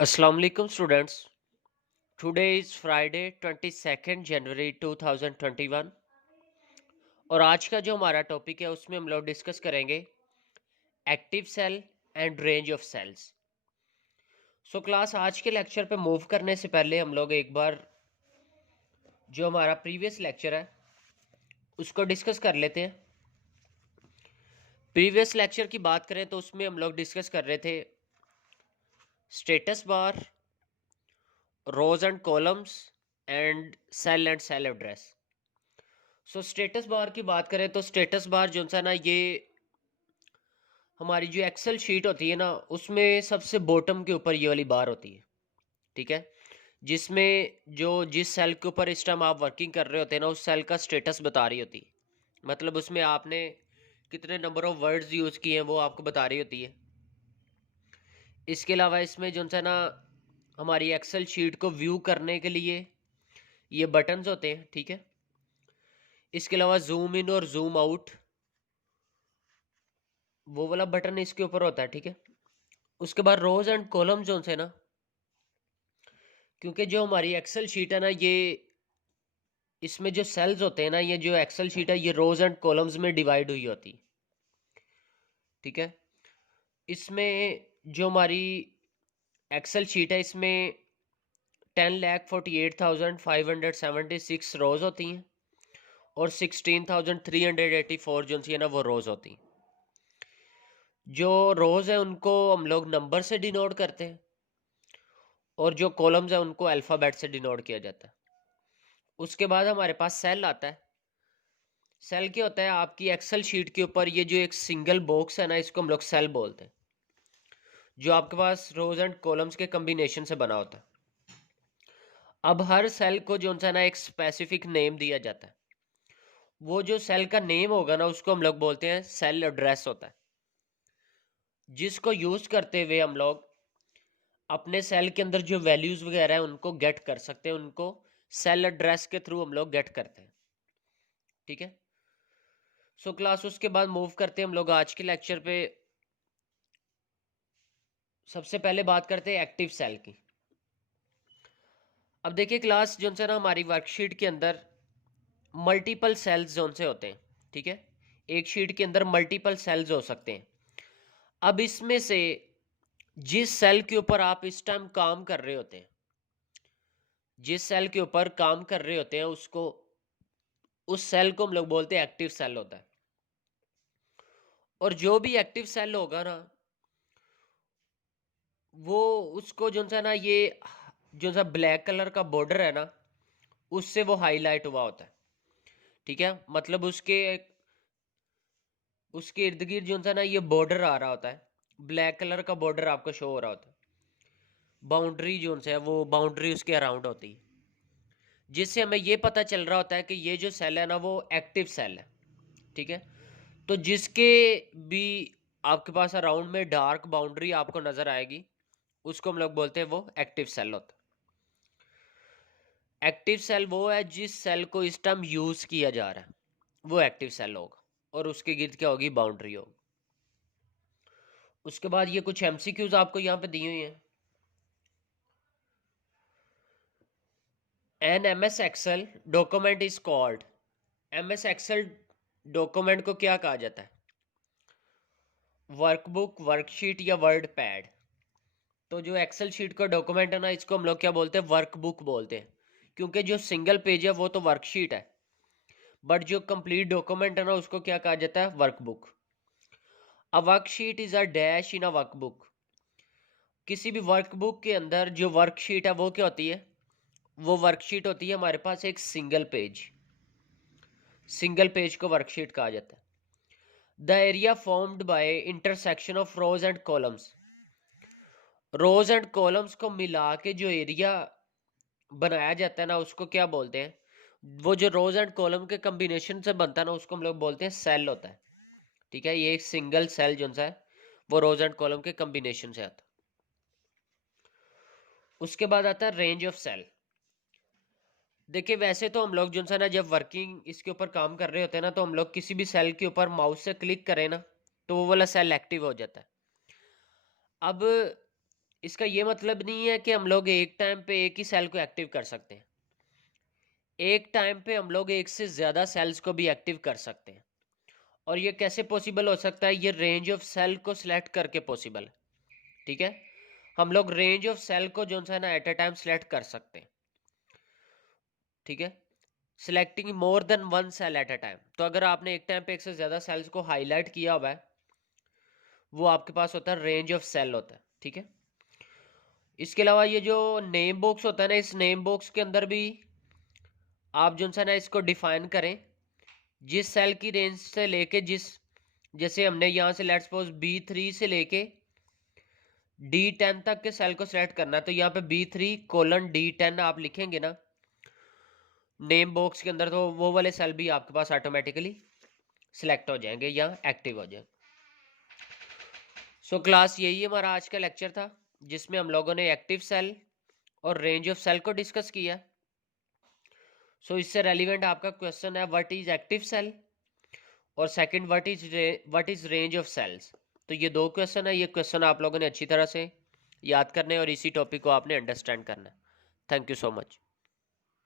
अस्सलाम वालेकुम students. Today is Friday 22 जनवरी 2021 और आज का जो हमारा टॉपिक है उसमें हम लोग डिस्कस करेंगे active cell and range of cells. So class आज के लेक्चर पे मूव करने से पहले हम लोग एक बार जो हमारा प्रीवियस लेक्चर है उसको डिस्कस कर लेते हैं। प्रीवियस लेक्चर की बात करें तो उसमें हम लोग डिस्कस कर रहे थे status bar, rows and columns and cell address. So status bar की बात करें तो स्टेटस बार जो सा ना ये हमारी जो एक्सेल शीट होती है ना उसमें सबसे बॉटम के ऊपर ये वाली बार होती है। ठीक है, जिसमें जो जिस सेल के ऊपर इस टाइम आप वर्किंग कर रहे होते हैं ना उस सेल का स्टेटस बता रही होती है। मतलब उसमें आपने कितने नंबर ऑफ वर्ड्स यूज़ किए हैं वो आपको बता रही होती है। इसके अलावा इसमें जो सा ना हमारी एक्सेल शीट को व्यू करने के लिए ये बटन्स होते हैं। ठीक है, इसके अलावा जूम इन और जूम आउट वो वाला बटन इसके ऊपर होता है। ठीक है, उसके बाद रोज एंड कॉलम जो से ना, क्योंकि जो हमारी एक्सेल शीट है ना ये इसमें जो सेल्स होते हैं ना, ये जो एक्सेल शीट है ये रोज एंड कॉलम्स में डिवाइड हुई होती है। ठीक है, इसमें जो हमारी एक्सेल शीट है इसमें 10,48,576 रोज होती हैं और 16,384 जो है ना वो रोज होती हैं। जो रोज है उनको हम लोग नंबर से डिनोट करते हैं और जो कॉलम्स है उनको अल्फ़ाबेट से डिनोट किया जाता है। उसके बाद हमारे पास सेल आता है। सेल क्या होता है, आपकी एक्सेल शीट के ऊपर ये जो एक सिंगल बॉक्स है ना इसको हम लोग सेल बोलते हैं, जो आपके पास रोज एंड कॉलम्स के कॉम्बिनेशन से बना होता है। अब हर सेल को जो है ना एक स्पेसिफिक नेम दिया जाता है। वो जो सेल का नेम होगा ना उसको हम लोग बोलते हैं सेल एड्रेस होता है, जिसको यूज करते हुए हम लोग अपने सेल के अंदर जो वैल्यूज वगैरह है उनको गेट कर सकते हैं। उनको सेल एड्रेस के थ्रू हम लोग गेट करते हैं। ठीक है, सो क्लास उसके बाद मूव करते हैं हम लोग आज के लेक्चर पे। सबसे पहले बात करते हैं एक्टिव सेल की। अब देखिए क्लास जो है ना हमारी वर्कशीट के अंदर मल्टीपल सेल्स जो से होते हैं। ठीक है, एक शीट के अंदर मल्टीपल सेल्स हो सकते हैं। अब इसमें से जिस सेल के ऊपर आप इस टाइम काम कर रहे होते हैं, जिस सेल के ऊपर काम कर रहे होते हैं उसको उस सेल को हम लोग बोलते हैं एक्टिव सेल होता है। और जो भी एक्टिव सेल होगा ना वो उसको जो सा ना ये जो सा ब्लैक कलर का बॉर्डर है ना उससे वो हाईलाइट हुआ होता है। ठीक है, मतलब उसके उसके इर्द गिर्द जो सा ना ये बॉर्डर आ रहा होता है, ब्लैक कलर का बॉर्डर आपको शो हो रहा होता है। बाउंड्री जो है वो बाउंड्री उसके अराउंड होती है, जिससे हमें ये पता चल रहा होता है कि ये जो सेल है ना वो एक्टिव सेल है। ठीक है, तो जिसके भी आपके पास अराउंड में डार्क बाउंड्री आपको नजर आएगी उसको हम लोग बोलते हैं वो एक्टिव सेल होता है। एक्टिव सेल वो है जिस सेल को इस टाइम यूज किया जा रहा है, वो एक्टिव सेल होगा और उसके गिर्द क्या होगी, बाउंड्री होगी। उसके बाद ये कुछ एमसीक्यूज आपको यहाँ पे दी हुई हैं। An M S Excel document is called, M S Excel document को क्या कहा जाता है, वर्कबुक, वर्कशीट या वर्ड पैड। तो जो एक्सेल शीट का डॉक्यूमेंट है ना इसको हम लोग क्या बोलते हैं, वर्कबुक बोलते हैं, क्योंकि जो सिंगल पेज है वो तो वर्कशीट है, बट जो कंप्लीट डॉक्यूमेंट है ना उसको क्या कहा जाता है, workbook. A worksheet is a dash in a workbook. किसी भी वर्कबुक के अंदर जो वर्कशीट है वो क्या होती है, वो वर्कशीट होती है हमारे पास एक सिंगल पेज। सिंगल पेज को वर्कशीट कहा जाता है। The area formed by intersection of rows and columns. Rows and columns को मिला के जो एरिया बनाया जाता है ना उसको क्या बोलते हैं, वो जो रोज एंड कॉलम के कॉम्बिनेशन से बनता है ना उसको हम लोग बोलते हैं सेल होता है। ठीक है, ये एक सिंगल सेल जो सा है वो रोज एंड कॉलम के कॉम्बिनेशन से आता है। उसके बाद आता है रेंज ऑफ सेल। देखिए वैसे तो हम लोग जो सा ना जब वर्किंग इसके ऊपर काम कर रहे होते हैं ना तो हम लोग किसी भी सेल के ऊपर माउस से क्लिक करें ना तो वो वाला सेल एक्टिव हो जाता है। अब इसका ये मतलब नहीं है कि हम लोग एक टाइम पे एक ही सेल को एक्टिव कर सकते हैं। एक टाइम पे हम लोग एक से ज़्यादा सेल्स को भी एक्टिव कर सकते हैं। और ये कैसे पॉसिबल हो सकता है? ये रेंज ऑफ सेल को सिलेक्ट करके पॉसिबल है। ठीक है, हम लोग रेंज ऑफ सेल को जो है ना एट ए टाइम सिलेक्ट कर सकते हैं। ठीक है, selecting more than one cell at a time. तो अगर आपने एक टाइम पे एक से ज़्यादा सेल्स को हाईलाइट किया हुआ है, वो आपके पास होता है रेंज ऑफ सेल होता है। ठीक है, इसके अलावा ये जो नेम बॉक्स होता है ना, इस नेम बॉक्स के अंदर भी आप जो है ना इसको डिफाइन करें, जिस सेल की रेंज से लेके जैसे हमने यहाँ से लेट्स सपोज B3 से लेके D10 तक के सेल को सिलेक्ट करना है, तो यहाँ पे B3:D10 आप लिखेंगे ना नेम बॉक्स के अंदर, तो वो वाले सेल भी आपके पास ऑटोमेटिकली सिलेक्ट हो जाएंगे या एक्टिव हो जाएंगे। सो क्लास यही हमारा आज का लेक्चर था, जिसमें हम लोगों ने एक्टिव सेल और रेंज ऑफ सेल को डिस्कस किया। सो इससे रेलिवेंट आपका क्वेश्चन है व्हाट इज एक्टिव सेल, और second what is range of cells. तो ये दो क्वेश्चन है, ये क्वेश्चन आप लोगों ने अच्छी तरह से याद करने और इसी टॉपिक को आपने अंडरस्टैंड करना है। Thank you so much.